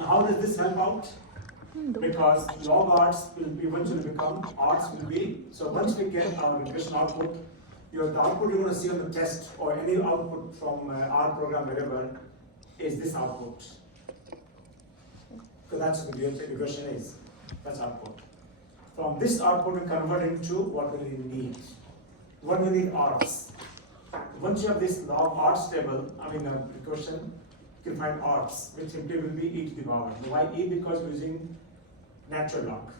Now, how does this help out? Because log odds will eventually become odds will be. So once we get our regression output, the output you're going to see on the test or any output from our program, wherever, is this output. Because that's what the regression is. That's output. From this output, we convert into what we need. What we need odds. Once you have this log odds table, equation, you can find odds, which simply will be e to the power. Why e? Because we're using natural log.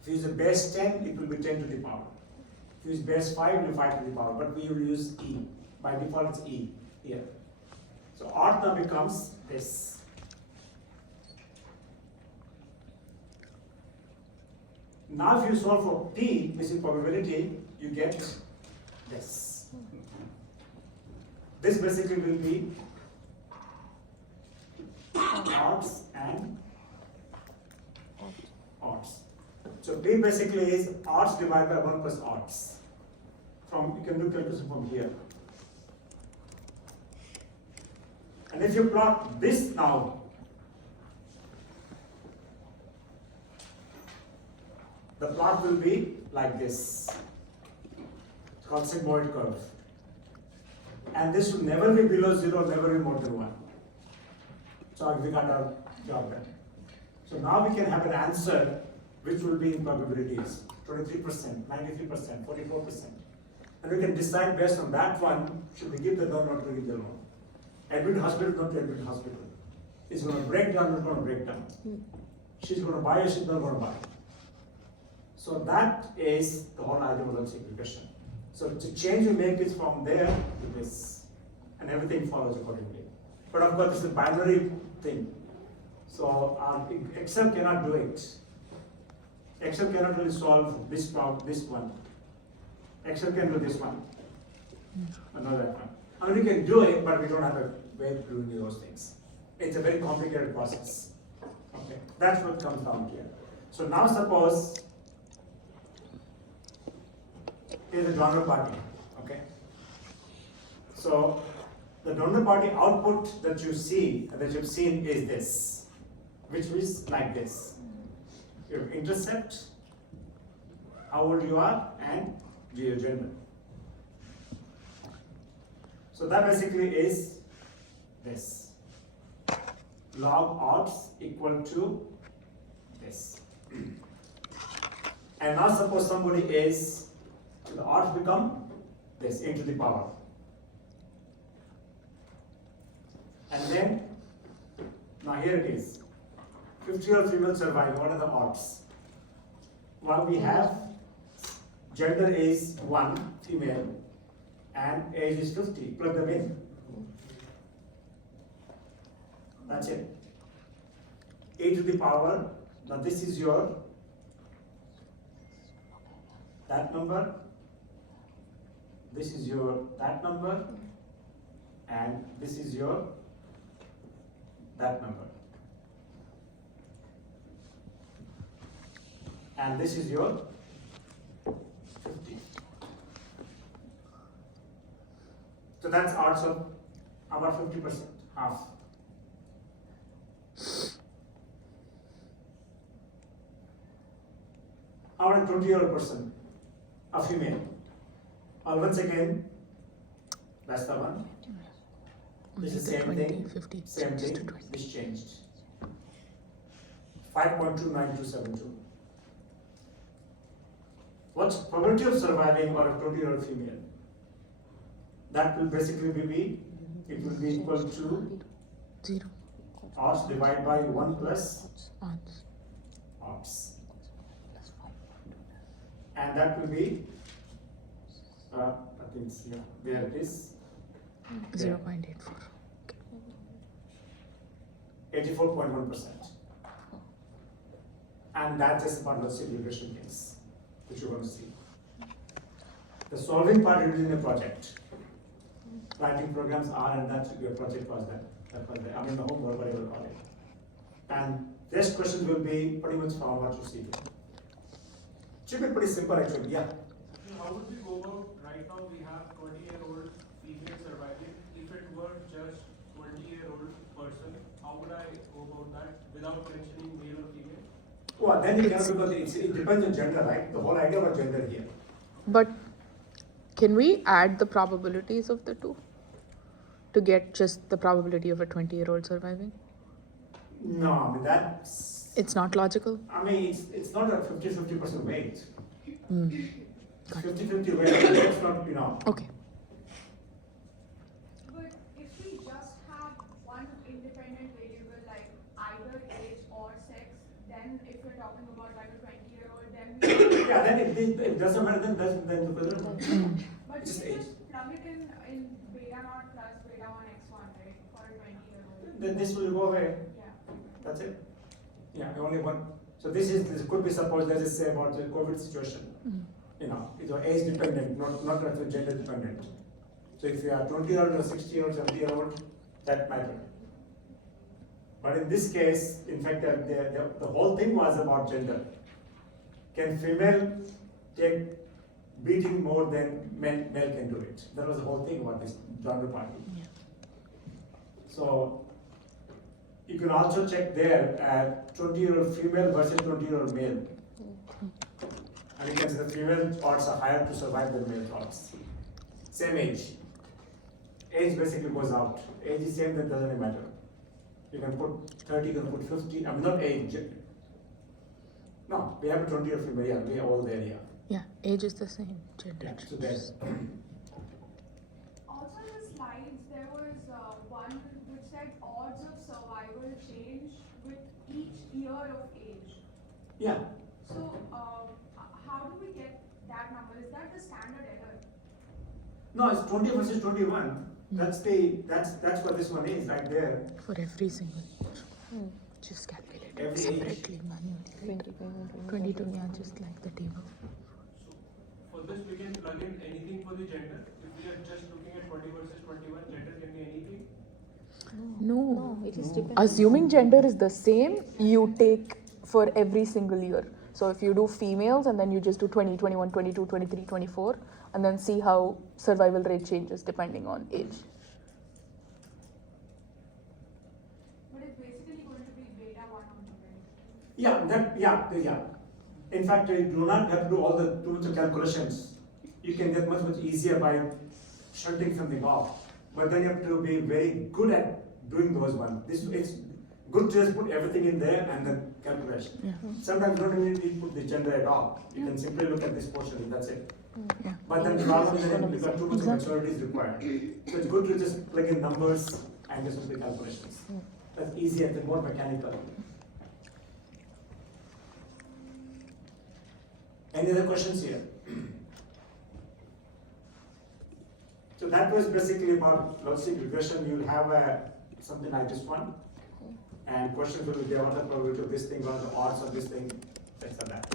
If you use a base 10, it will be 10 to the power. If you use base 5, it will be 5 to the power. But we will use e. By default, it's e here. So odd now becomes this. Now if you solve for p, which is probability, you get this. This basically will be odds and odds. So p basically is odds divided by 1 plus odds. You can do calculation from here. And if you plot this now, the plot will be like this. It's called sigmoid curve. And this will never be below 0, never be more than 1. So we got our job done. So now we can have an answer which will be in probabilities. 23%, 93%, 44%. And we can decide based on that one, should we give the loan or not give the loan. Admit hospital, not admit hospital. It's going to break down, not going to break down. She's going to buy or she's not going to buy. So that is the whole idea of logistic regression. So the change you make is from there to this, and everything follows accordingly. But of course, it's a binary thing. So Excel cannot do it. Excel cannot really solve this problem, this one. Excel can do this one, another one. I mean, we can do it, but we don't have a way to do those things. It's a very complicated process. Okay, that's what comes down here. So now suppose is a donor party. Okay. So the donor party output that you see, that you've seen, is this, which is like this. Your intercept, how old you are, and your gender. So that basically is this. Log odds equal to this. And now suppose somebody is, the odds become this, e to the power. And then, now here it is. 50-year-old female survive, what are the odds? Well, we have gender is 1, female, and age is 50. Plug them in. That's it. E to the power. Now this is your that number. This is your that number, and this is your that number. And this is your 50. So that's also about 50%, half. How about a 20-year-old person, a female? Well, once again, that's the one. This is the same thing, same thing, this changed. 5.29272. What's probability of surviving for a 20-year-old female? That will basically be, it will be equal to 0 odds divided by 1 plus odds. odds. And that will be, I think, yeah, there it is. 0.84. 84.1%. And that is one of the regression case, which you're going to see. The solving part is in a project. Writing programs are, and that your project was that. I mean, the homework, whatever you call it. And this question will be pretty much from what you see here. Should be pretty simple actually, yeah. How would we go about, right now we have 20-year-old female surviving. If it were just 20-year-old person, how would I go about that without mentioning male or female? Well, then you cannot, because it depends on gender, right? The whole idea of gender here. But can we add the probabilities of the two to get just the probability of a 20-year-old surviving? No, I mean that's. It's not logical. I mean, it's not a 50-50% weight. Mm. It's 50-50 weight. It's not, you know. Okay. But if we just have one independent variable like either age or sex, then if we're talking about like a 20-year-old, then we Yeah, then it doesn't matter. Then the but we just can age. just plug it in beta naught plus beta 1 x1, right? For a 20-year-old. Then this will go away. Yeah. That's it. Yeah, only one. So this could be suppose, let's just say about the COVID situation. Mm. You know, it's age dependent, not like gender dependent. So if you are 20-year-old or 60-year-old, 70-year-old, that matter. But in this case, in fact, the whole thing was about gender. Can female take beating more than male can do it? That was the whole thing about this gender party. Yeah. So you can also check there at 20-year-old female versus 20-year-old male. And you can see the female odds are higher to survive than male odds. Same age. Age basically goes out. Age is same, that doesn't matter. You can put 30, you can put 50, I mean not age. No, we have a 20-year female, yeah, we are all there, yeah. Yeah, age is the same. Gender Yeah, so there's, Also in the slides, there was one which said odds of survival change with each year of age. yeah, So how do we get that number? Is that the standard error? no, it's 20 versus 21. That's what this one is, right there. For every single age. Just calculate it Every age. separately, manually. 22, yeah, just like the table. So for this we can plug in anything for the gender. If we are just looking at 20 versus 21, gender can be anything. No. It is dependent. Assuming gender is the same, you take for every single year. So if you do females and then you just do 20, 21, 22, 23, 24, and then see how survival rate changes depending on age. But it's basically going to be beta 1 only, right? Yeah. In fact, you do not have to do all the too much of calculations. You can get much easier by shunting something off. But then you have to be very good at doing those ones. It's good to just put everything in there and then calculation. Yeah. Sometimes you don't even need to put the gender at all. You can simply look at this portion and that's it. Yeah. But then the problem is that you've got too much of maturity is required. So it's good to just plug in numbers and just do the calculations. That's easier than more mechanical. Any other questions here? So that was basically about logistic regression. You'll have something like this one. And questions will be there, what are the probability of this thing, what are the odds of this thing, things like that.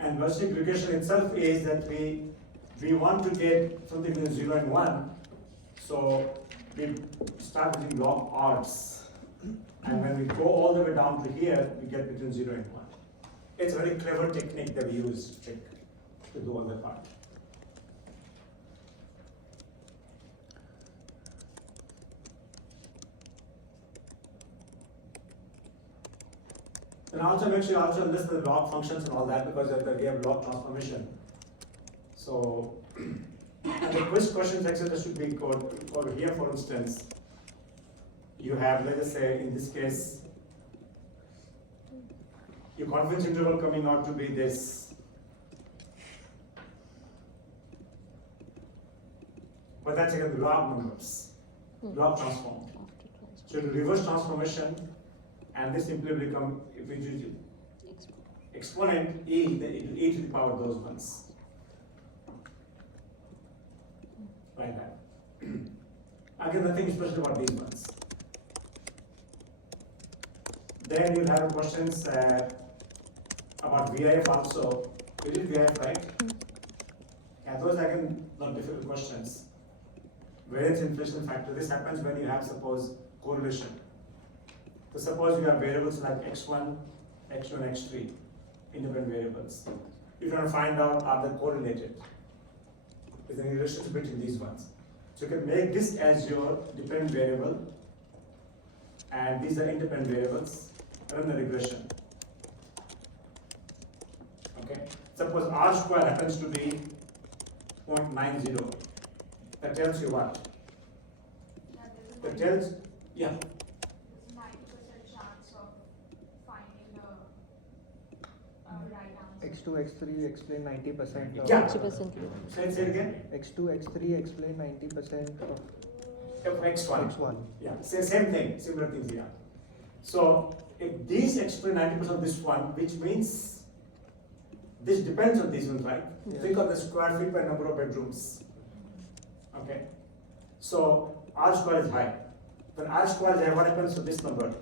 And logistic regression itself is that we want to get something between 0 and 1. So we start using log odds. And when we go all the way down to here, we get between 0 and 1. It's a very clever technique that we use to do all that part. And also make sure you also understand the log functions and all that, because we have log transformation. So, and the quiz questions etc. should be called here, for instance. You have, let us say, in this case, your confidence interval coming out to be this. But that's again the log numbers, log transform. So the reverse transformation, and this simply become, if we do exponent e, then it will e to the power of those ones. Like that. Again, nothing special about these ones. Then you'll have questions about VIF also. Is it VIF, right? Yeah, those again not difficult questions. Variance inflation factor. This happens when you have, suppose, correlation. So suppose you have variables like x1, x2, and x3, independent variables. You're trying to find out are they correlated. is an relationship between these ones. So you can make this as your dependent variable, and these are independent variables, run the regression. Okay, suppose R square happens to be 0.90. That tells you what? That tells, yeah, There's 90% chance of finding the right answer. X2, X3 explain 90% of Yeah. 60%. say it again. X2, X3 explain 90% of Of X1. X1. Yeah, same thing, similar things here. So if these explain 90% of this one, which means this depends on these ones, right? Yeah. Think of the square feet by number of bedrooms. Okay, so R square is high. When R square is high, what happens to this number?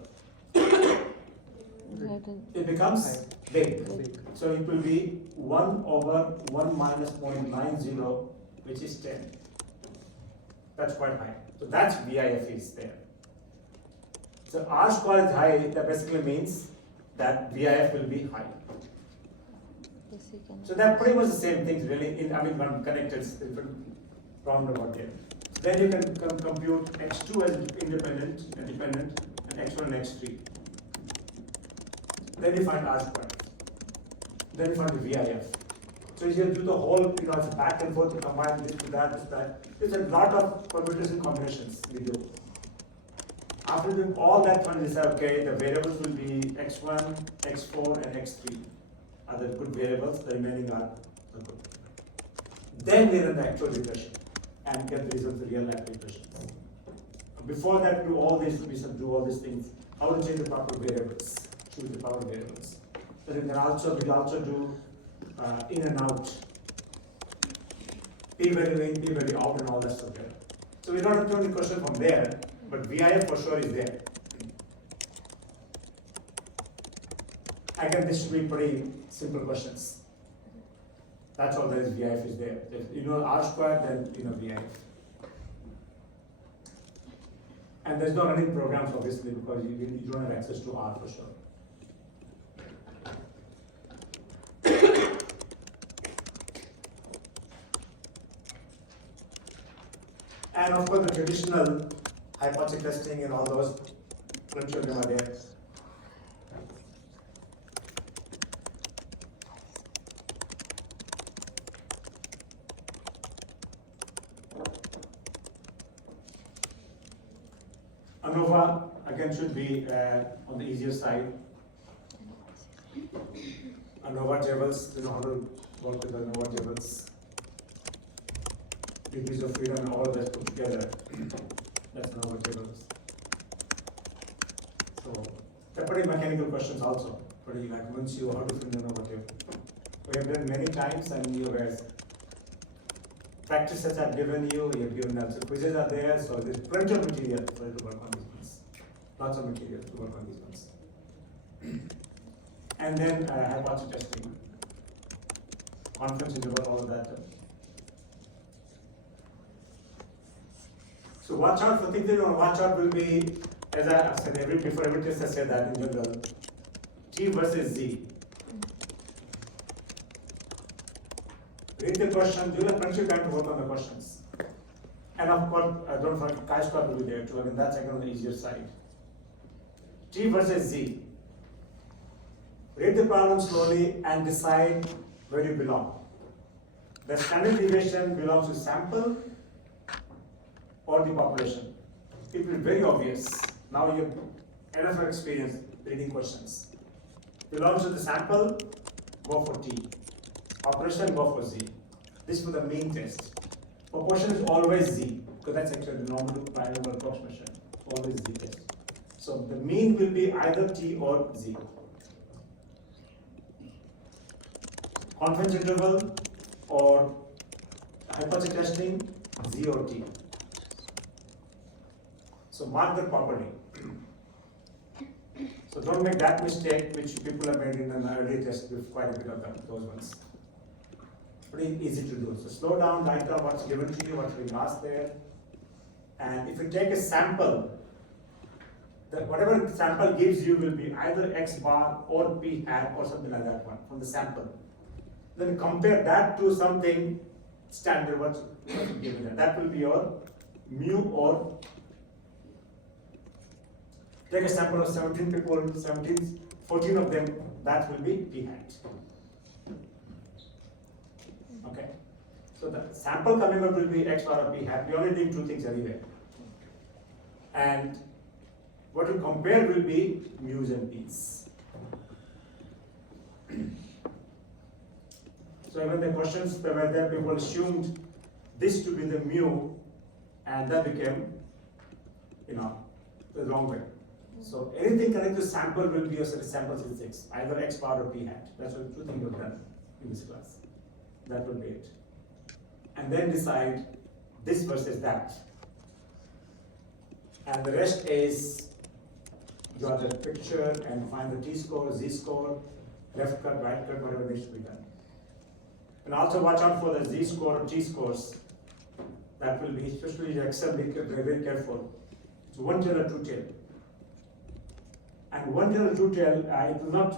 It becomes High. big. Big. So it will be 1 over 1 minus 0.90, which is 10. That's quite high. So that's VIF is there. So R square is high, that basically means that VIF will be high. So they're pretty much the same things really, one connected, different roundabout there. Then you can compute X2 as independent and dependent, and X1 and X3. Then you find R square. Then you find the VIF. So you can do the whole, it's back and forth to combine this to that, this, that. There's a lot of permutation combinations we do. After doing all that one, we say, okay, the variables will be X1, X4, and X3 are the good variables, the remaining are the good. Then we run the actual regression and get the results of the real life regression. Before that, do all this, we should do all these things. How to change the proper variables, choose the proper variables. But we will also do in and out, P value in, P value out, and all that stuff there. So we don't have too many questions from there, but VIF for sure is there. Again, this should be pretty simple questions. That's all there is, VIF is there. If you know R square, then you know VIF. And there's no running programs obviously because you don't have access to R for sure. And of course the traditional hypothesis testing and all those, plenty of them are there. ANOVA again should be on the easier side. ANOVA tables, you know how to work with ANOVA tables. Degrees of freedom and all of that put together. That's ANOVA tables. So they're pretty mechanical questions also. Pretty like once you how to fill an ANOVA table. We have done many times and you have practice sets I've given you, you've given us the quizzes are there, so there's plenty of material for you to work on these ones. Lots of material to work on these ones. And then hypothesis testing. Confidence interval, all of that. So watch out for things that you want to watch out will be, as I said, before every test I say that in general, T versus Z. Read the question, do a plenty of time to work on the questions. And of course, don't forget, chi-square will be there too. I mean, that's again on the easier side. T versus Z. Read the problem slowly and decide where you belong. The standard deviation belongs to sample or the population. It will be very obvious. Now you have enough experience reading questions. Belongs to the sample, go for T. Population, go for Z. This is for the mean test. Proportion is always Z, because that's actually the normal binomial approximation. Always Z test. So the mean will be either T or Z. Confidence interval or hypothesis testing, Z or T. So mark that properly. So don't make that mistake which people have made in an early test with quite a bit of them, those ones. Pretty easy to do. So slow down, write down what's given to you, what's being asked there. And if you take a sample, whatever sample gives you will be either X bar or P hat or something like that one from the sample. Then compare that to something standard what you give it. That will be your mu, or take a sample of 17 people, 14 of them, that will be p hat. Okay, so the sample coming out will be x bar of p hat. We only need two things anyway. And what you compare will be mu's and p's. So even the questions that were there, people assumed this to be the mu, and that became, the wrong way. So anything connected to sample will be a sample statistics, either x bar or p hat. That's what two things we've done in this class. That will be it. And then decide this versus that. And the rest is draw the picture and find the t-score, z-score, left cut, right cut, whatever needs to be done. And also watch out for the z-score or t-scores. That will be, especially in Excel, be very careful. It's one tail or two tail. And one tail or two tail, I do not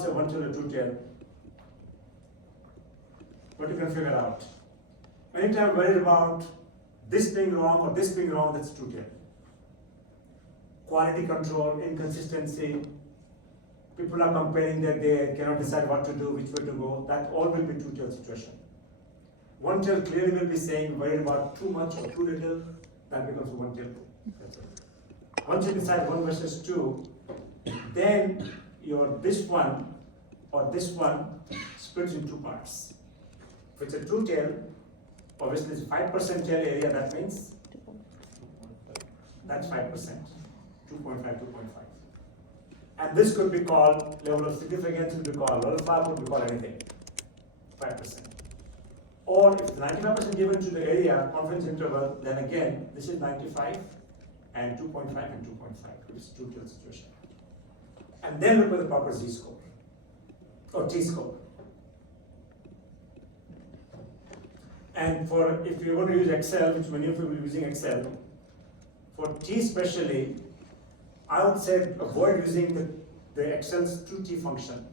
say one tail or two tail, but you can figure out. Anytime worried about this being wrong or this being wrong, that's two tail. Quality control, inconsistency, people are complaining that they cannot decide what to do, which way to go, that all will be two tail situation. One tail clearly will be saying worried about too much or too little, that becomes one tail. That's it. Once you decide 1 versus 2, then your this one or this one splits in two parts. If it's a two tail, obviously it's 5% tail area, that means that's 5%, 2.5, 2.5. And this could be called level of significance, could be called alpha, could be called anything, 5%. Or if 95% given to the area confidence interval, then again, this is 95 and 2.5 and 2.5, which is two tail situation. And then look for the proper z-score or t-score. And for, if you want to use Excel, which many of you will be using Excel, for t especially, I would say avoid using the Excel's 2t function,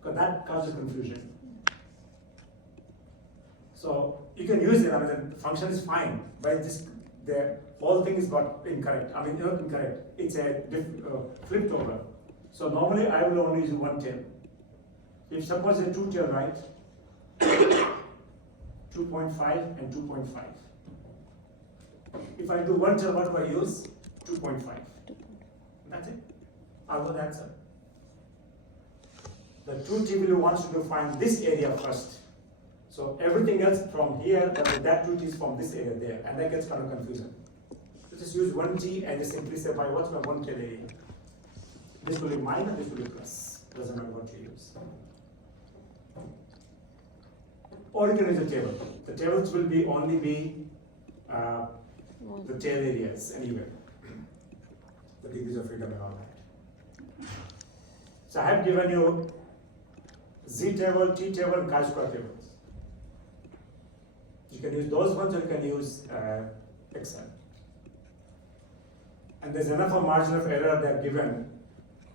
because that causes confusion. So you can use it, I mean the function is fine, but the whole thing is got incorrect. I mean not incorrect, it's a flipped over. So normally I will only use one tail. If suppose a two tail, right? 2.5 and 2.5. If I do one tail, what do I use? 2.5. That's it. I'll know the answer. The 2T will wants to find this area first. So everything else from here, that 2T is from this area there, and that gets kind of confusing. So just use 1T and just simply say, by what's my one tail area? This will be minus, this will be plus. Doesn't matter what you use. Or you can use a table. The tables will be only be the tail areas anywhere. The degrees of freedom and all that. So I have given you Z table, T table, and chi-square tables. You can use those ones or you can use Excel. And there's enough of margin of error that given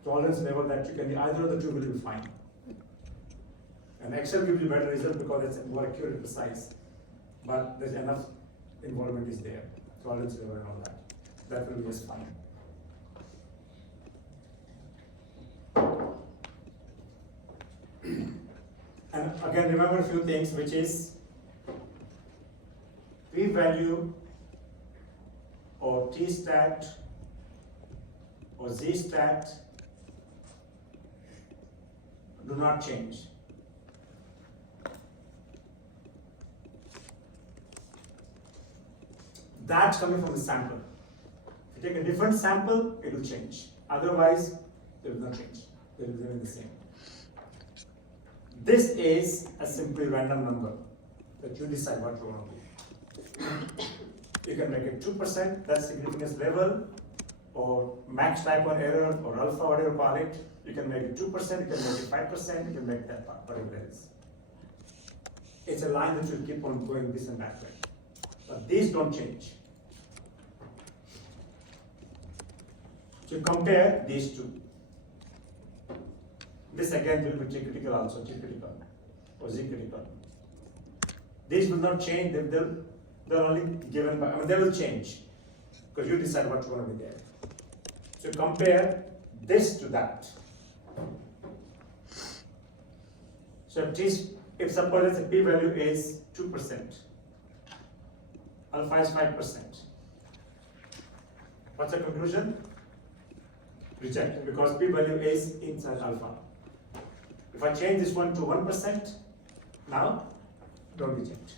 tolerance level that you can, either of the two will be fine. And Excel gives you better results because it's more accurate and precise. But there's enough involvement is there, tolerance level and all that. That will be just fine. And again, remember a few things, which is p-value or t-stat or z-stat do not change. That's coming from the sample. If you take a different sample, it will change. Otherwise, it will not change. It will remain the same. This is a simply random number that you decide what you want to do. You can make it 2%, that's significance level, or max type 1 error, or alpha, whatever you call it. You can make it 2%, you can make it 5%, you can make that part, whatever it is. It's a line that will keep on going this and that way. But these don't change. So compare these two. This again will be T critical also, T critical or Z critical. These will not change, they're only given by, I mean, they will change, because you decide what's gonna be there. So compare this to that. So if suppose the p-value is 2%, alpha is 5%. What's the conclusion? Reject, because p-value is inside alpha. If I change this one to 1%, now don't reject.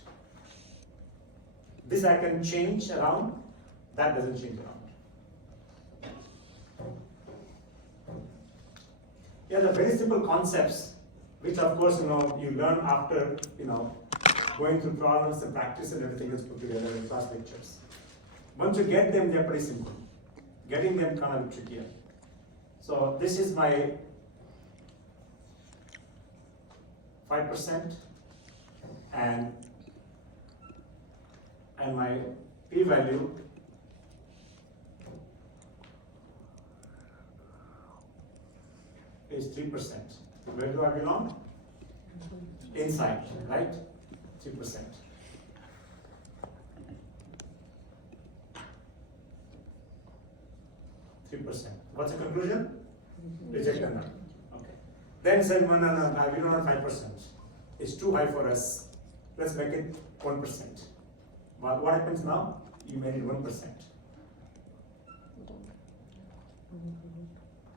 This I can change around, that doesn't change around. Yeah, the very simple concepts, which of course, you learn after, going through problems and practice and everything is put together in class lectures. Once you get them, they're pretty simple. Getting them kind of trickier. So this is my 5% and my p-value is 3%. Where do I belong? Inside, right? 3%. What's the conclusion? Reject the null. Okay. Then said, no, we don't have 5%. It's too high for us. Let's make it 1%. But what happens now? You made it 1%.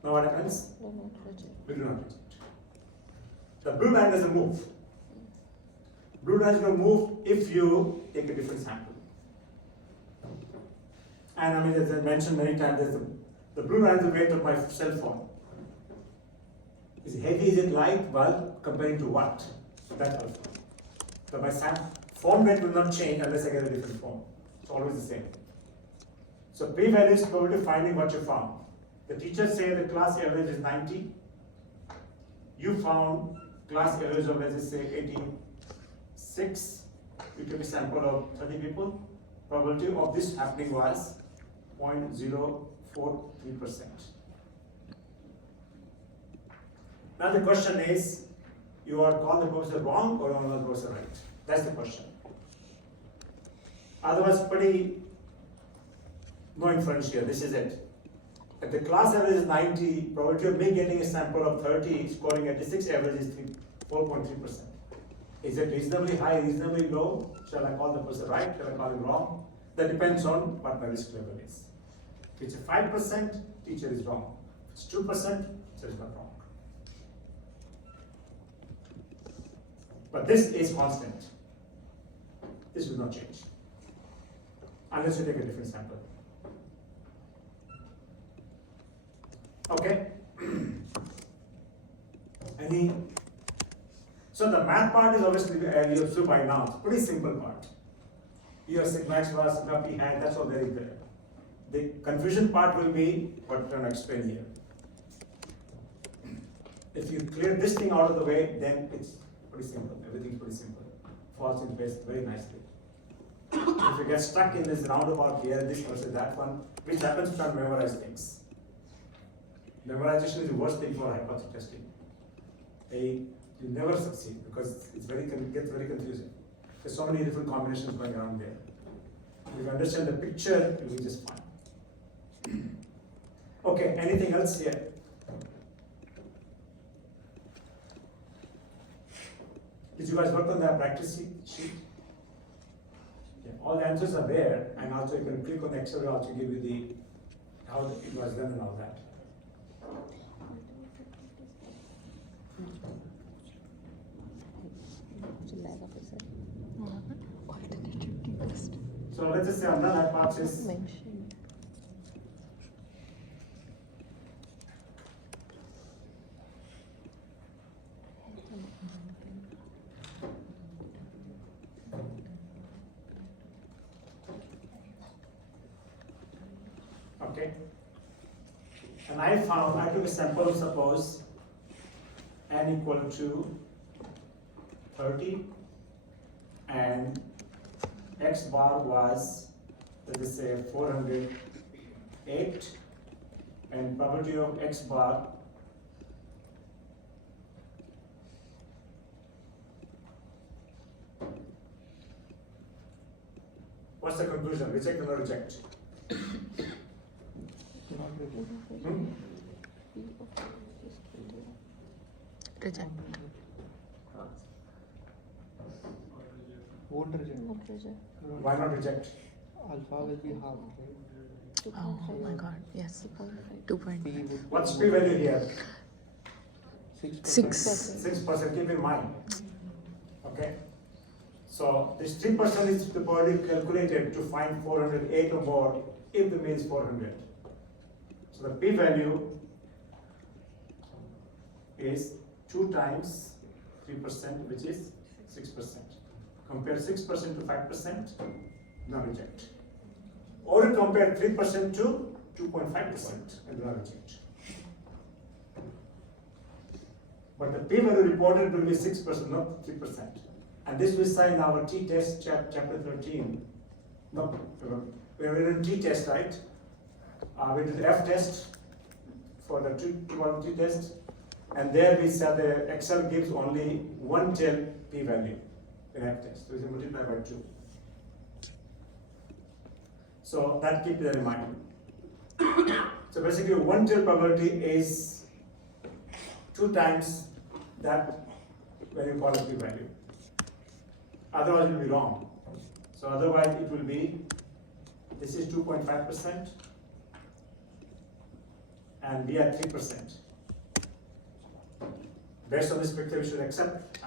Now what happens? We do not reject. The blue line doesn't move. Blue line is going to move if you take a different sample. And I mean, as I mentioned many times, the blue line is the weight of my cell phone. Is it heavy, is it light? Well, comparing to what? That's alpha. So my phone weight will not change unless I get a different phone. It's always the same. So p-value is probably finding what you found. The teachers say the class average is 90. You found class average of, let's say, 86. You took a sample of 30 people. Probability of this happening was 0.043%. Now the question is, you are called the professor wrong or on the professor right? That's the question. Otherwise, no inference here. This is it. If the class average is 90, probability of me getting a sample of 30, scoring 86, average is 4.3%. Is it reasonably high, reasonably low? Shall I call the person right? Shall I call him wrong? That depends on what my risk level is. If it's a 5%, teacher is wrong. If it's 2%, teacher is not wrong. But this is constant. This will not change. Unless you take a different sample. Okay? So the math part is obviously, you have to by now, it's a pretty simple part. Your sigma x bar, sigma p hat, that's all very clear. The confusion part will be what I'm going to explain here. If you clear this thing out of the way, then it's pretty simple. Everything's pretty simple. Falls in place very nicely. If you get stuck in this roundabout here, this versus that one, which happens to memorize things. Memorization is the worst thing for hypothesis testing. You never succeed because it gets very confusing. There's so many different combinations going around there. If you understand the picture, you'll be just fine. Okay, anything else here? Did you guys work on the practice sheet? Yeah, all the answers are there, and also you can click on the Excel to also give you how it was done and all that. So let's just say I'm not hypothesis. Okay. And I took a sample of suppose n equal to 30 and x bar was, let's say, 408 and probability of x bar What's the conclusion? Reject or not reject? Not really. Hmm? Reject. Won't reject. Why not reject? Alpha will be half, right? Oh my god, yes. 2.5. P would. What's P value here? 6%. 6%, keep in mind. Okay? So this 3% is the probability calculated to find 408 or more if the mean is 400. So the P value is 2 times 3%, which is 6%. Compare 6% to 5%, no reject. Or compare 3% to 2.5% and no reject. But the P value reported will be 6%, not 3%. And this we saw in our t-test chapter 13. No, we were in t-test, right? We did the f-test for the two t-test. And there we saw the Excel gives only 1/10 p-value in f-test. So we multiply by 2. So that keep that in mind. So basically 1/10 probability is 2 times that when you call it p-value. Otherwise it will be wrong. So otherwise it will be, this is 2.5% and we are 3%. Based on this picture we should accept,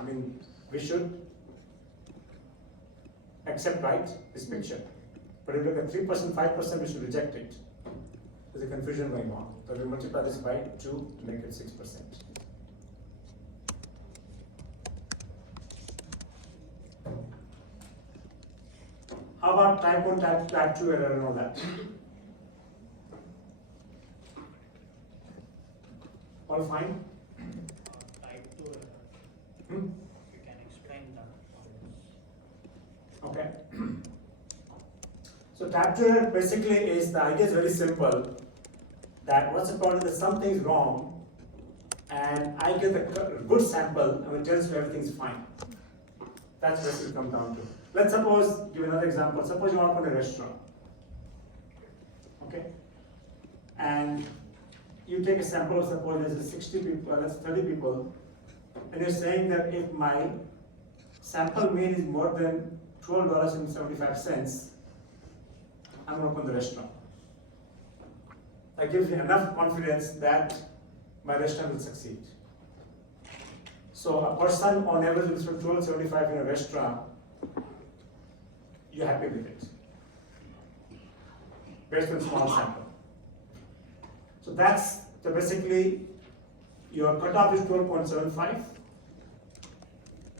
we should accept, right, this picture. But if you look at 3%, 5%, we should reject it. There's a confusion going on. So we multiply this by 2 to make it 6%. How about type 1, type 2 error and all that? All fine? Type 2 error. Hmm? You can explain that. Okay. So type 2 error basically is, the idea is very simple, that what's the problem that something's wrong and I get a good sample and it tells me everything's fine. That's what it will come down to. Let's suppose, give another example, suppose you want to open a restaurant. Okay? And you take a sample, suppose there's 60 people, that's 30 people, and you're saying that if my sample mean is more than $12.75, I'm going to open the restaurant. That gives me enough confidence that my restaurant will succeed. So a person on average will spend $12.75 in a restaurant, you're happy with it, based on small sample. So so basically your cutoff is 12.75,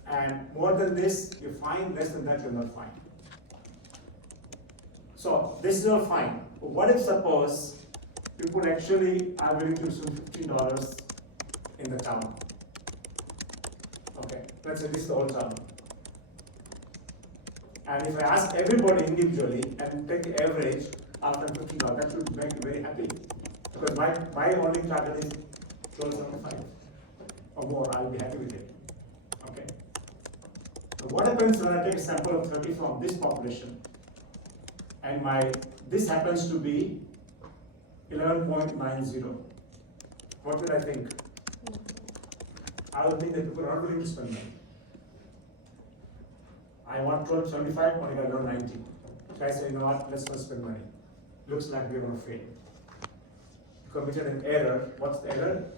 and more than this you're fine, less than that you're not fine. So this is all fine. But what if suppose people actually are willing to consume $15 in the town? Okay, let's say this is the whole town. And if I ask everybody individually and take the average after $15, that should make you very happy. Because my only target is $12.75 or more, I'll be happy with it. Okay. So what happens when I take a sample of 30 from this population and this happens to be 11.90? What will I think? I would think that people are not willing to spend money. I want 12.75, only got 11.90. So I say, you know what, let's not spend money. Looks like we're going to fail. You committed an error. What's the error?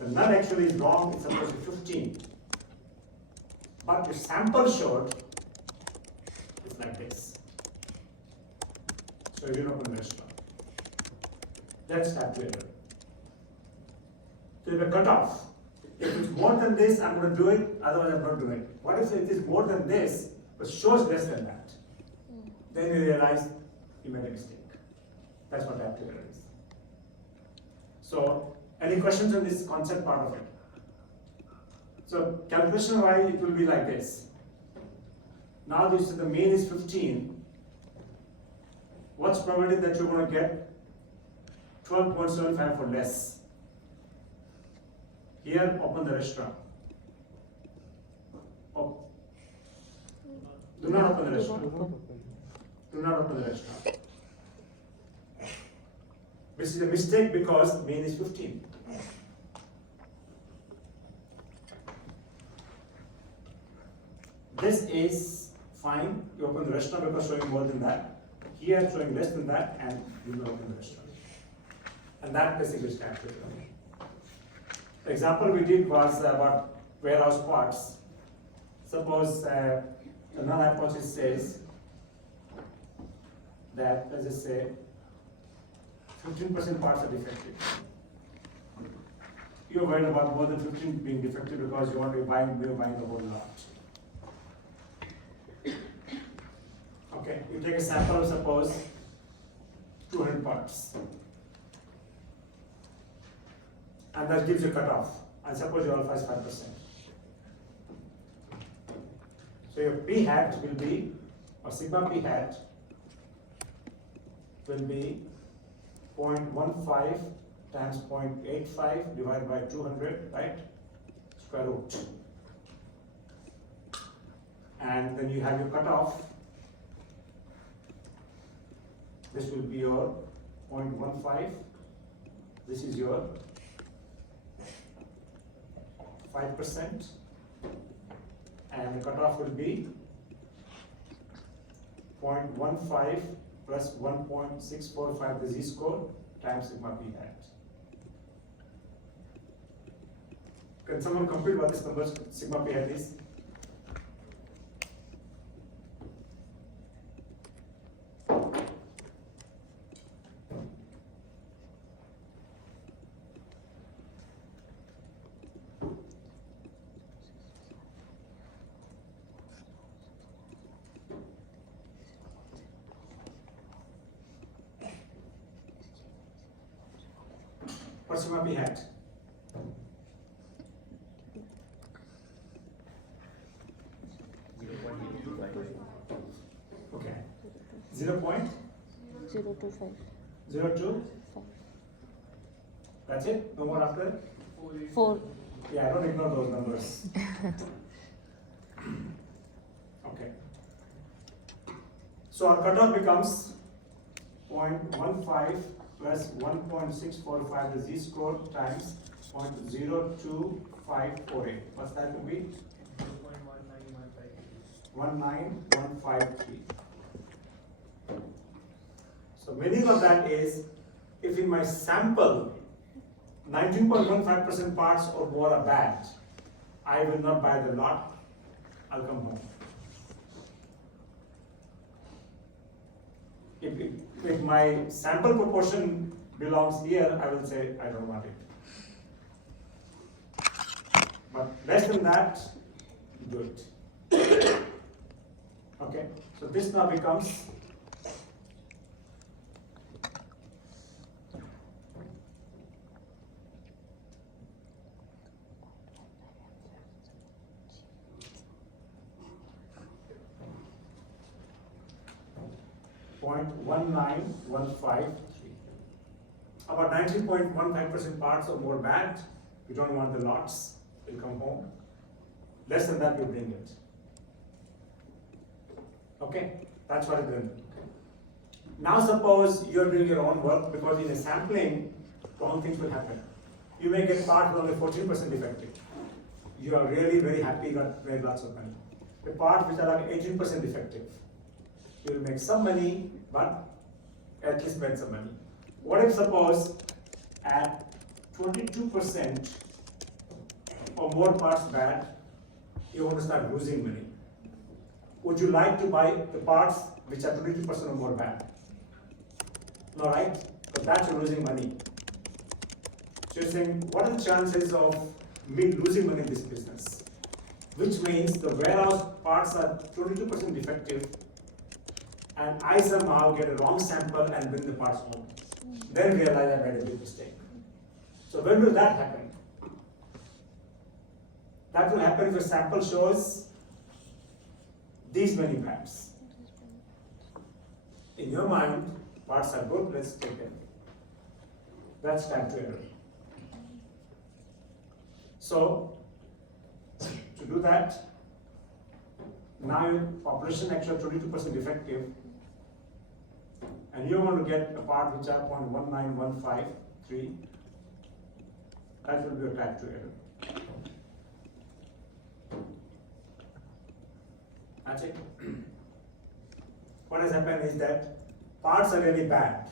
The null actually is wrong, it's supposed to be 15. But the sample showed is like this. So you don't open the restaurant. That's type 2 error. So you have a cutoff. If it's more than this, I'm going to do it, otherwise I'm not doing it. What if it is more than this, but shows less than that? Then you realize you made a mistake. That's what type 2 error is. So, any questions on this concept part of it? So, calculation wise, it will be like this. Now, this is the mean is 15. What's probability that you're going to get 12.75 for less? Here, open the restaurant. Oh. Do not open the restaurant. Do not open. Do do not open the restaurant. Which is a mistake because mean is 15. This is fine, you open the restaurant because showing more than that. Here showing less than that, and you will open the restaurant. And that basically is calculated. The example we did was about warehouse parts. Suppose the null hypothesis says that, let's just say, 15% parts are defective. You're worried about more than 15 being defective because you want to be buying the whole lot. Okay, you take a sample of suppose 200 parts. And that gives you cutoff. And suppose your alpha is 5%. So your p hat will be, or sigma p hat will be 0.15 times 0.85 divided by 200, right? Square root. And then you have your cutoff. This will be your 0.15. This is your 5%. And the cutoff will be 0.15 plus 1.645, the z-score, times sigma p hat. Can someone compute what this number sigma p hat is? What's sigma p hat? Okay. 0.02. 0.025. That's it? No more after? 4. Yeah, don't ignore those numbers. Okay. So our cutoff becomes 0.15 plus 1.645, the z-score, times 0.02548. What's that will be? 19153. So meaning of that is, if in my sample 19.15% parts or more are bad, I will not buy the lot, I'll come home. If my sample proportion belongs here, I will say I don't want it. But less than that, do it. Okay, so this now becomes .19153. About 19.15% parts or more bad, you don't want the lots, you'll come home. Less than that, you bring it. Okay, that's what it will. Now suppose you're doing your own work, because in a sampling, wrong things will happen. You may get parts with only 14% defective. You are really very happy, made lots of money. The parts which are like 18% defective, you will make some money, but at least made some money. What if suppose at 22% or more parts bad, you want to start losing money? Would you like to buy the parts which are 22% or more bad? No, right? Because that's you're losing money. So you're saying, what are the chances of me losing money in this business? Which means the warehouse parts are 22% defective, and I somehow get a wrong sample and bring the parts home. Then realize I made a big mistake. So when will that happen? That will happen if a sample shows these many bads. In your mind, parts are good, let's take it. That's time to error. So, to do that, now your population actually 22% defective, and you want to get a part which are 0.19153, that will be your type 2 error. That's it. What has happened is that parts are really bad.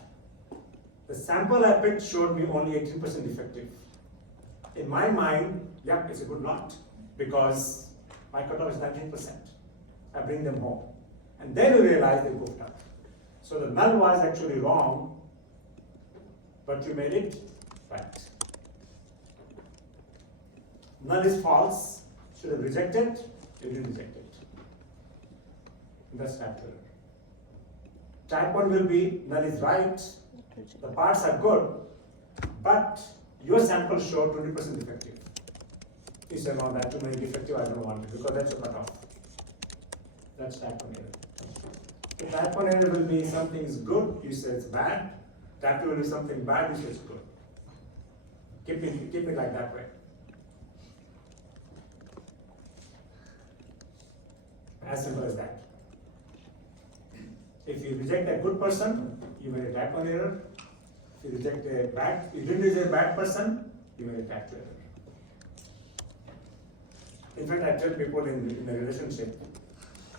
The sample I picked showed me only 18% effective. In my mind, yeah, it's a good lot because my cutoff is 19%. I bring them home. And then you realize they goofed up. So the null was actually wrong, but you made it right. Null is false, should have rejected, you didn't reject it. That's type 2 error. Type 1 will be null is right, the parts are good, but your sample showed 20% defective. You say, no, that's too many defective, I don't want it, because that's a cutoff. That's type 1 error. The type 1 error will be something is good, you say it's bad. Type 2 will be something bad, you say it's good. Keep it like that way. As simple as that. If you reject a good person, you made a type 1 error. If you reject you didn't reject a bad person, you made a type 2 error. In fact, I tell people in a relationship,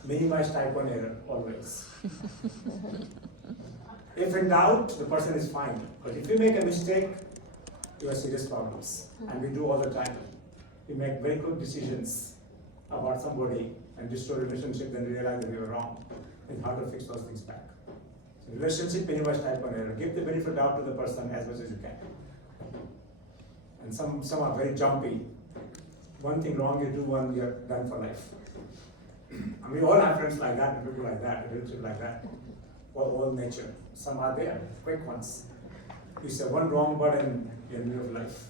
minimize type 1 error always. If in doubt, the person is fine. But if you make a mistake, you have serious problems. And we do all the time. We make very quick decisions about somebody and destroy relationship, then realize that we were wrong. It's hard to fix those things back. So relationship, minimize type 1 error. Give the benefit of doubt to the person as much as you can. And some are very jumpy. One thing wrong, you do one, you're done for life. I mean, we all have friends like that, people like that, relationship like that. All nature. Some are there, quick ones. You say one wrong word and you're in of life.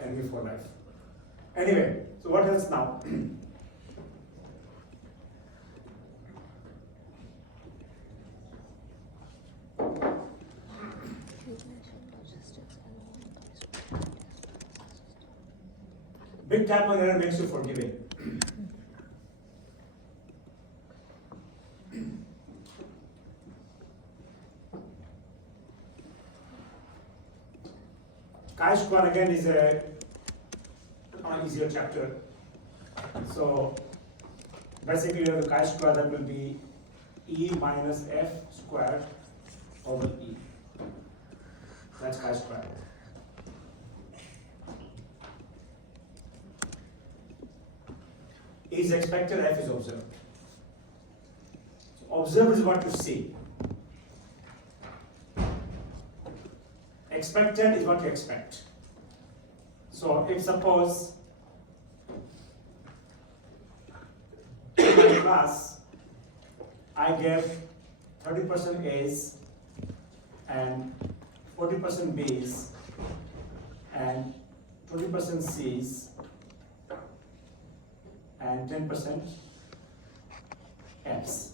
Enemy for life. Anyway, so what else now? Big type 1 error makes you forgiving. Chi-square again is a easier chapter. So basically you have the chi-square, that will be E minus F squared over E. That's chi-square. E is expected, F is observed. So observed is what you see. Expected is what you expect. So if suppose in my class I gave 30% A's and 40% B's and 20% C's and 10% F's.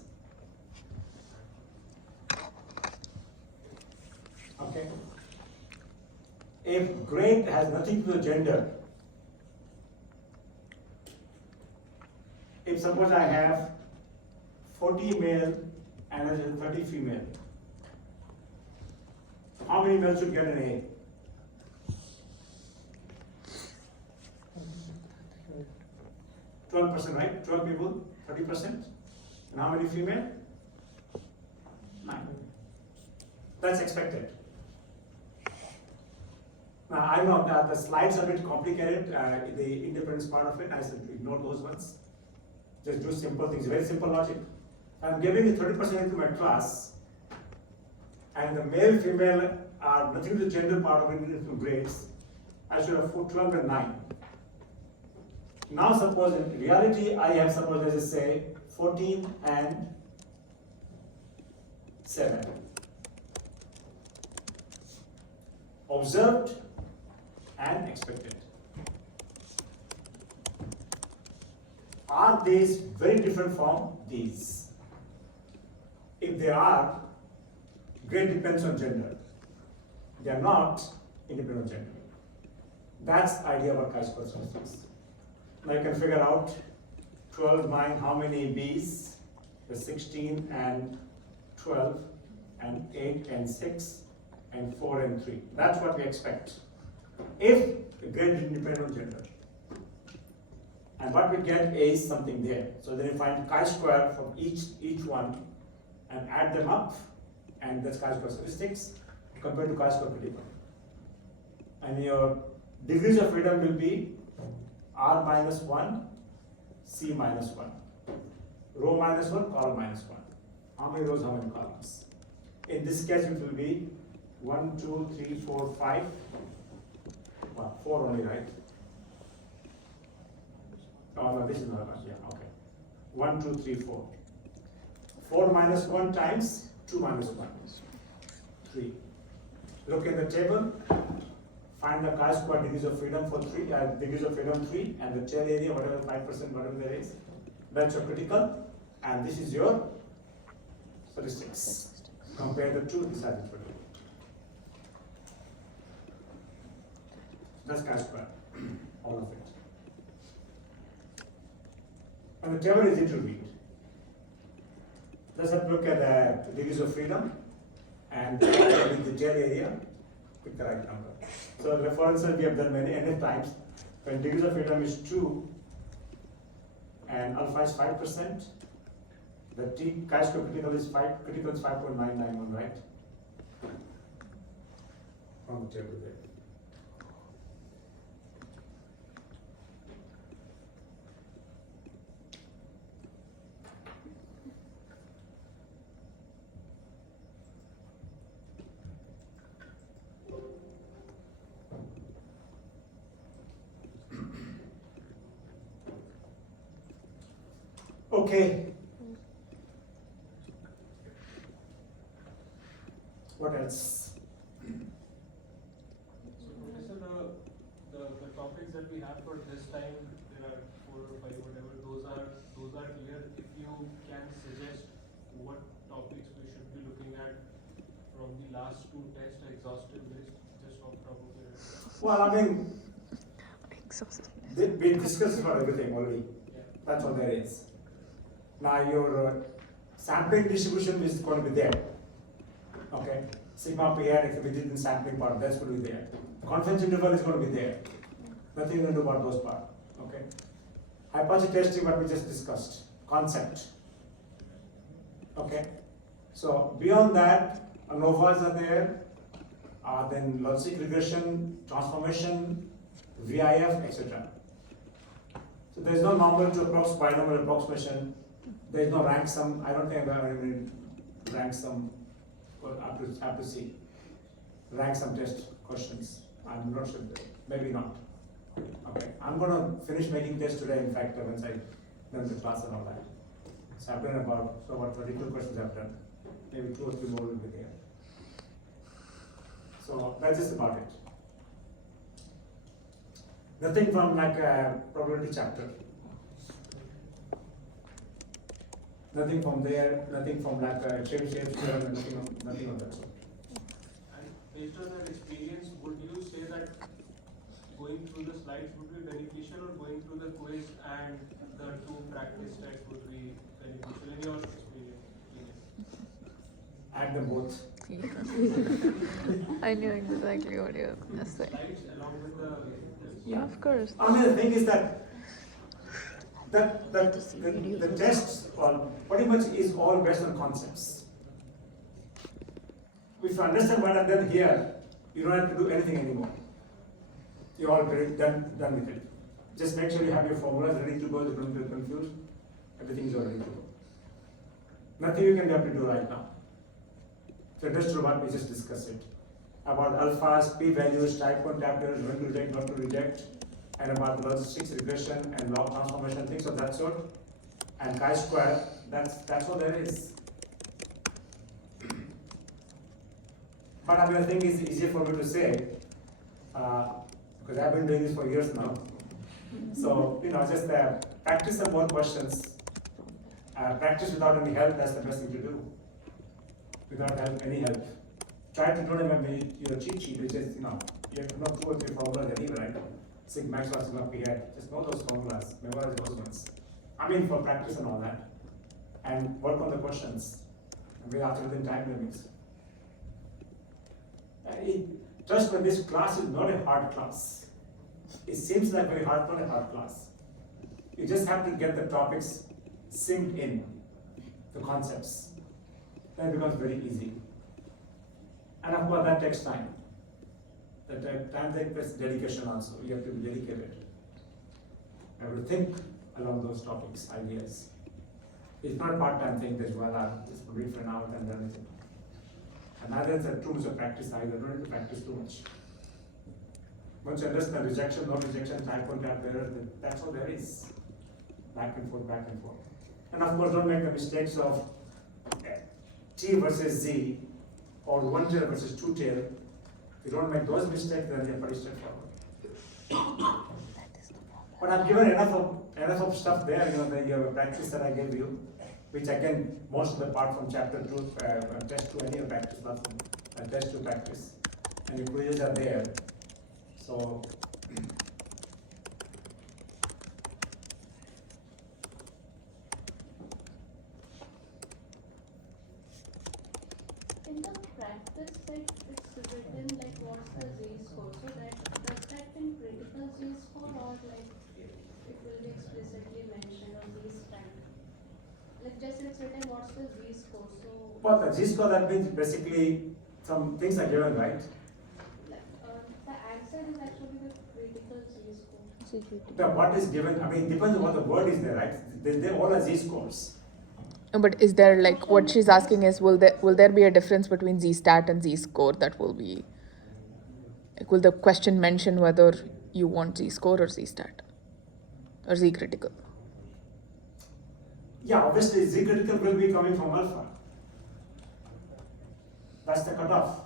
Okay? If grade has nothing to do with gender, if suppose I have 40 male and 30 female, how many males should get an A? 12%, right? 12 people, 30%. And how many female? 9. That's expected. Now, I know that the slides are a bit complicated, the independence part of it, I said ignore those ones. Just do simple things, very simple logic. I'm giving you 30% into my class, and the male, female are nothing to the gender part of it into grades. I should have put 12 and 9. Now suppose in reality I have, suppose let's just say 14 and 7. Observed and expected. Are these very different from these? If they are, grade depends on gender. They are not independent of gender. That's the idea about chi-square substance. Now you can figure out 12, 9, how many B's? The 16 and 12. and 8 and 6 and 4 and 3. That's what we expect. If the grade is independent of gender. And what we get is something there. So then you find chi-square from each one and add them up, and that's chi-square statistics compared to chi-square critical. And your degrees of freedom will be R minus 1, C minus 1. Row minus 1, column minus 1. How many rows, how many columns? In this case, it will be 1, 2, 3, 4, 5. Well, 4 only, right? Oh, no, this is not one. Yeah, okay. 1, 2, 3, 4. 4 minus 1 times 2 minus 1. 3. Look in the table. Find the chi-square degrees of freedom for 3, degrees of freedom 3, and the tail area, whatever 5%, whatever there is. That's your critical, and this is your statistics. Compare the two, decide which one to do. That's chi-square, all of it. And the table is easy to read. Let's have a look at the degrees of freedom and the tail area. Pick the right number. So, for instance, we have done many times. When degrees of freedom is 2 and alpha is 5%, the T chi-square critical is 5.991, right? From the table there. Okay. What else? So, Professor, the topics that we have for this time, there are 4 or 5, whatever. Those are clear. If you can suggest what topics we should be looking at from the last 2 tests, exhaustive list, just off the top of your head. Well, I mean, Exhaustive. we discussed about everything already. Yeah. That's all there is. Now your sampling distribution is going to be there. Okay, sigma p r if we did in sampling part, that's going to be there. Confidence interval is going to be there. Nothing to do about those part. Okay. Hypothesis testing, what we just discussed, concept. Okay. So beyond that, ANOVAs are there. Then logistic regression, transformation, VIF, etc. So there is no normal to binomial approximation. There is no rank sum. I don't think I have any rank sum. Have to see. Rank sum test questions. I'm not sure. Maybe not. Okay. I'm going to finish making tests today. In fact, once I done the class and all that. So I've done about 22 questions I've done. Maybe 2 or 3 more will be there. So that's just about it. Nothing from like a probability chapter. Nothing from there, nothing from like a shape theorem, nothing of that sort. And based on your experience, would you say that going through the slides would be beneficial, or going through the quiz and the 2 practice tests would be beneficial in your experience? Add them both. I knew exactly what you were going to say. Slides along with the Yeah, of course. I mean, the thing is that the tests pretty much is all based on concepts. If you understand what I've done here, you don't have to do anything anymore. You're all done with it. Just make sure you have your formulas ready to go, you don't get confused. Everything is already to go. Nothing you can have to do right now. So just to what we just discussed it. About alphas, p-values, type 1 tablets, when to reject, not to reject, and about the logistics regression and log transformation, things of that sort. And chi-square, that's all there is. But I mean, I think it's easier for me to say, because I've been doing this for years now. So, just practice some more questions. Practice without any help, that's the best thing to do. Without any help. Try to don't remember your cheat sheet, which is, you have to know 2 or 3 formulas anyway, right? Sigma max or sigma p hat. Just know those formulas, memorize those ones. I mean, for practice and all that. And work on the questions. And after within time limits. trust me, this class is not a hard class. It seems like very hard, not a hard class. You just have to get the topics synced in, the concepts. Then it becomes very easy. And of course, that takes time. That time takes dedication also. You have to be dedicated. I have to think along those topics, ideas. It's not a part-time thing, just just read for an hour and then it's. And neither is too much of practice either. Don't need to practice too much. Once you understand rejection, no rejection, type 1, type error, that's all there is. Back and forth, back and forth. And of course, don't make the mistakes of T versus Z or one tail versus two tail. If you don't make those mistakes, then they're pretty straightforward. But I've given enough of stuff there, you have a practice that I gave you, which again, most of the part from chapter 2, test 2, any practice, not from test 2 practice. And the quizzes are there. So, In the practice set, it's written like what's the Z-score. So does that mean critical Z-score or like it will be explicitly mentioned or Z-stat? Like just it's written what's the Z-score. So well, the Z-score, that means basically some things are given, right? like, the answer is actually the critical Z-score. The what is given, I mean, it depends on what the word is there, right? They all are Z-scores. But is there like what she's asking is will there be a difference between Z-stat and Z-score that will be like will the question mention whether you want Z-score or Z-stat or Z-critical? Yeah, obviously Z-critical will be coming from alpha. That's the cutoff.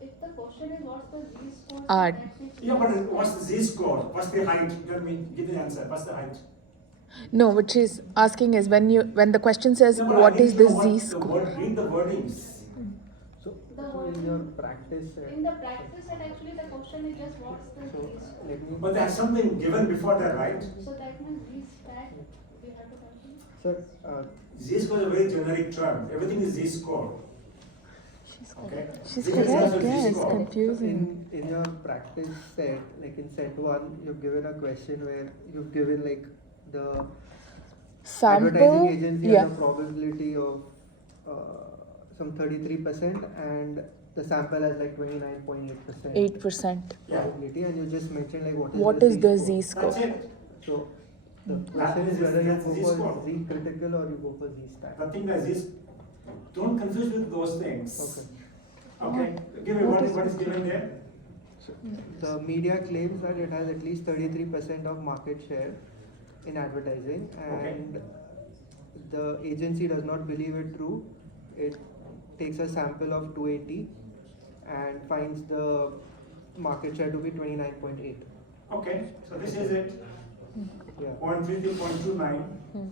If the question is what's the Z-score, Ah. that means Yeah, but what's the Z-score? What's the height? Tell me, give the answer. What's the height? No, what she's asking is when the question says Yeah, but I what need is to the know what Z-score? Read the wordings. So, The so in your practice set, in the practice set actually the question is just what's the so Z-score. let me, But there's something given before that, right? So that means Z-stat we have to calculate. sir, Z-score is a very generic term. Everything is Z-score. Okay? She's Z-score is correct, also yeah, it's Z-score. confusing. in your practice set, like in set 1, you've given a question where you've given like the advertising Sample, agency yeah. has a probability of some 33% and the sample has like 29.8% 8%. Yeah. probability, and you just mentioned like What is the Z-score. Z-score? That's it. So the question is is- whether you that's go Z-score. for Z critical or you go for Z stat. The thing that is, don't confuse with those things. Okay. Okay? Give me what is given there? The media claims that it has at least 33% of market share in advertising, and the agency does not believe it true. It takes a sample of 280 and finds the market share to be 29.8. Okay, so this is it. Yeah. 0.33, 0.29.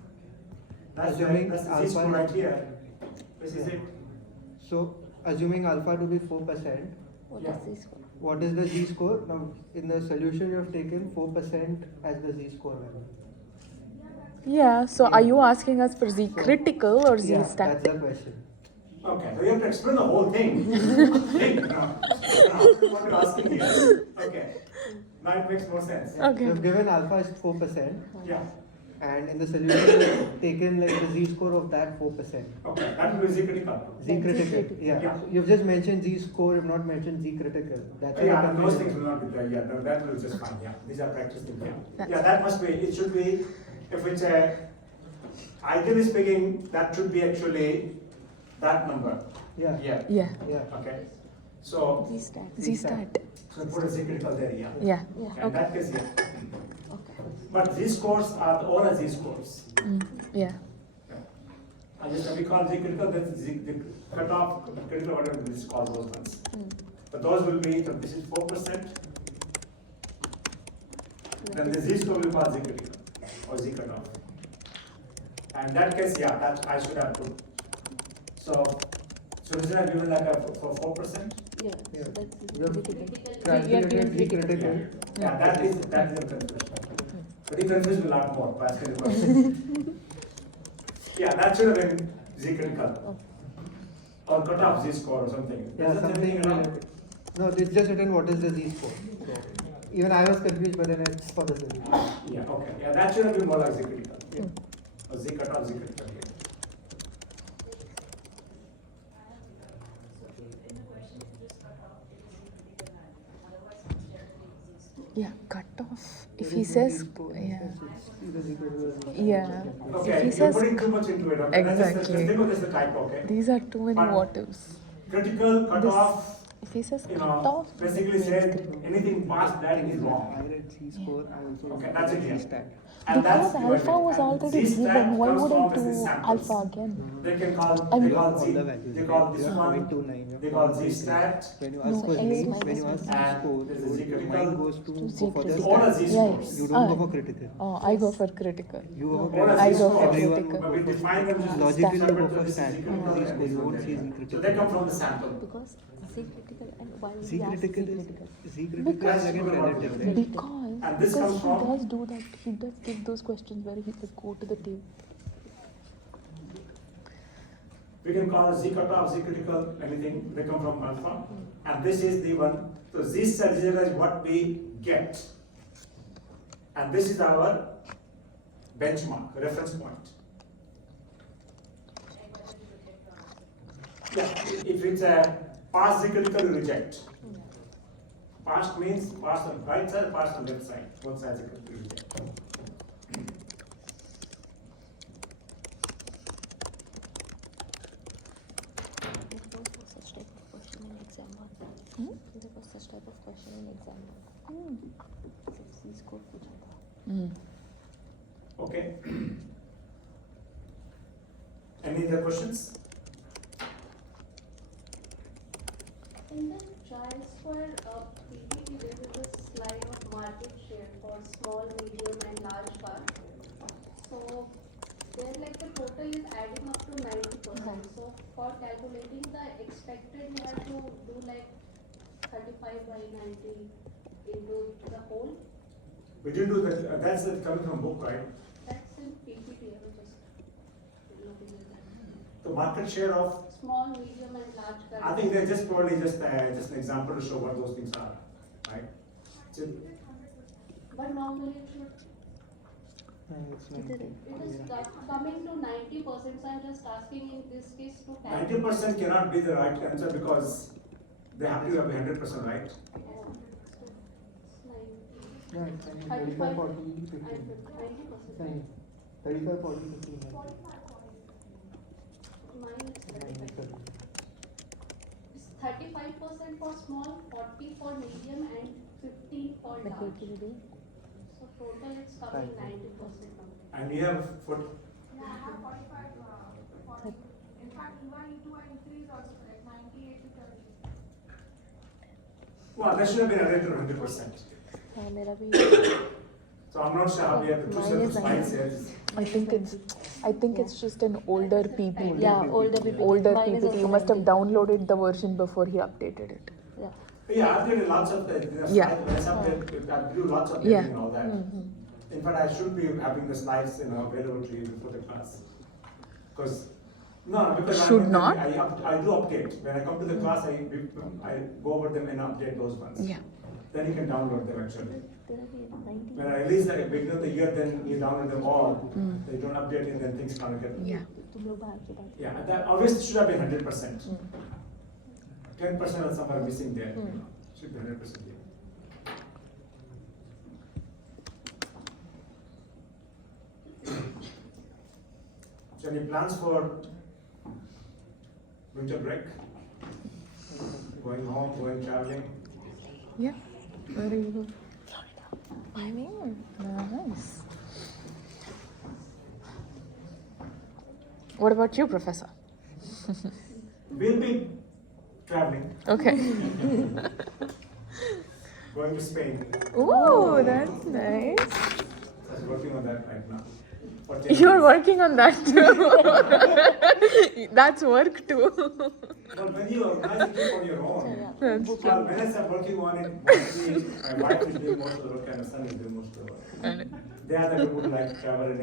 That's Assuming the alpha Z-score is- right here. This is it. So assuming alpha to be 4%, Yeah. what is the Z score? Now in the solution you have taken 4% as the Z score value. Yeah, so are you asking us for Z-critical or Yeah, Z-stat? that's the question. Okay, so you have to explain the whole thing. Think now. What you're asking here. Okay, now it makes more sense. Okay. You've given alpha is 4%, Yeah, and in the solution you have taken like the Z score of that 4%. okay, that will be Z-critical. Z critical. Yeah. Yeah. You've just mentioned Z score, you've not mentioned Z critical. That's why Yeah, the those confusion. things will not be there, yeah, no, that will just fine, yeah, these are practice things, yeah. That's- Yeah, that must be, it should be, if it's a, ideally speaking, that should be actually that number, Yeah. yeah, Yeah. Yeah. okay? So, Z-stat. so put a Z-critical there, yeah. Yeah. Okay, in that case, yeah. But these scores are all are Z scores. Yeah. And just we call Z critical, that's Z, the cutoff, critical, whatever we just call those ones. But those will be, so this is 4%. Then the Z score will be called Z critical or Z cutoff. And in that case, yeah, that I should have put. So this is given like a for 4%. Yeah. Critical. Calculated Z critical. Yeah, that is the confusion. But he confused me a lot more by asking the question. Yeah, that should have been Z critical. or cutoff z-score or something. Yeah, Is that something anything wrong? related. No, it's just written what is the z-score. So even I was confused, but then I saw the solution. Yeah, okay. Yeah, that should have been more like z critical. Or z cutoff, z critical. Yeah. Yeah, cut off. If There he is no says, z-score. yeah, It's either z-critical or z-score. yeah. Okay, If he you're says, putting too much into it. Okay? Exactly. Think of this as the type, okay? these are too many But- what ifs. Critical, cutoff, If he says you cut know, off, basically says anything past that is I wrong. read z-score, I also Okay, that's it, yeah. z-stat. And because that's the alpha one. was And already z-stat given, why comes would I from the do samples. alpha again? They can call, I'm- they You call have all z, the values. they right? call You this have one, 0.29, they call z-stat, When you No, ask for A z, minus when you ask minus. z-score, And there's a z your critical mind goes to To z go for the critical. all the stat. z-scores. You Ah. don't go for critical. Oh, I go for critical. You go for All the I go critical. for z-scores. critical. But we define them just Logically, you go separate for to stat. z-critical and Z-score, you won't see z-critical. So z-critical. they come from the sample. Because Z critical and why we ask Z-critical Z is critical. z-critical is again relative, right? Because, And this because comes he from- does do that. He does give those questions where he says go to the table. We can call z cutoff, z critical, anything, they come from alpha. And this is the one, so z star is what we get. And this is our benchmark, reference point. Yeah, if it's a pass z critical, you reject. Past means pass on right side, pass on left side, both sides you reject. There was such type of question in exam one. There was such type of question in exam one. Z score पूछा था. Okay. Any other questions? In the tri-square PPT, there is a slide of market share for small, medium and large car. So there like the total is adding up to 90%. So for calculating the expected, we have to do like 35 by 90 into the whole. We didn't do that, that's coming from book, right? That's in PPT, I was just looking at that. The market share of, Small, medium and large car. I think they're just probably just an example to show what those things are, right? So, But normally it should, It's 90. it is coming to 90%, so I'm just asking in this case to calculate. 90% cannot be the right answer because they have to have 100%, right? Yeah, it's 90, 35, 35, 40, 90%. 15. 35, 40, 15. Mine is 35. 90. It's 35% for small, 40 for medium and 15 for But large. what do you do? So total it's coming 90%. And we have, for, Yeah, I have 45, 40. In fact, even into an increase also, like 98 to 30. well, that should have been added to 100%. हाँ मेरा भी. So I'm not sure how we have to two Mine sets of is slides 90. here. I think it's just an older PPT. Yeah, older PPT. Older Mine is PPT. You also must have 90. downloaded the version before he updated it. Yeah. Yeah, I've done lots of the Yeah. slides, I do lots of Yeah. editing and all that. In fact, I should be having the slides, available to you before the class. Because, no, because Should not? I do update. When I come to the class, I go over them and update those ones. Yeah. Then you can download them actually. तेरा भी 90. When I release the beginning of the year, then you download them all. They don't update and then things can't get. Yeah. तुम लोग बाहर के बात. Yeah, that obviously should have been 100%. 10% or somewhere missing there. Should be 100% there. So any plans for winter break? Going home, going traveling? Yeah. Where are you going? I mean, nice. What about you, Professor? We'll be traveling, Okay. going to Spain. Ooh, that's nice. I was working on that right now. For 10 You're days. working on that too. That's work too. But when you organize a trip on your own, That's well, when I start working on it, mostly my wife is doing most of the work and my son is doing most of the work. They are the people who like travel and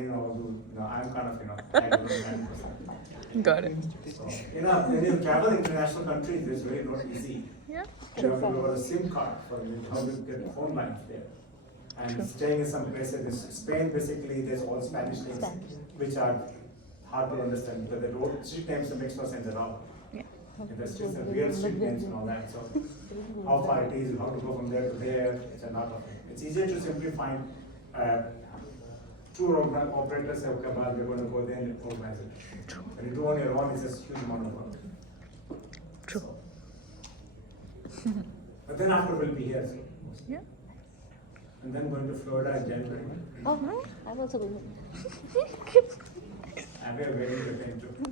I'm kind of I don't know kind of person. Got it. So, when you travel international countries, it's very not easy. Yeah. You have to look at a SIM card for how you get phone lines there. And staying in some places, Spain basically, there's all Spanish names, Spanish. which are hard to understand, because the road street names makes no sense at all. Yeah. And there's just the real street names and all that, so how far it is, how to go from there to there, it's a lot of it. It's easier to simply find tour operators say, okay, well, we're going to go there and organize it. When you do on your own, it's a huge amount of work. True. But then after we'll be here, so. Yeah. And then going to Florida in January. Oh, I'm also going. And we're waiting to think too.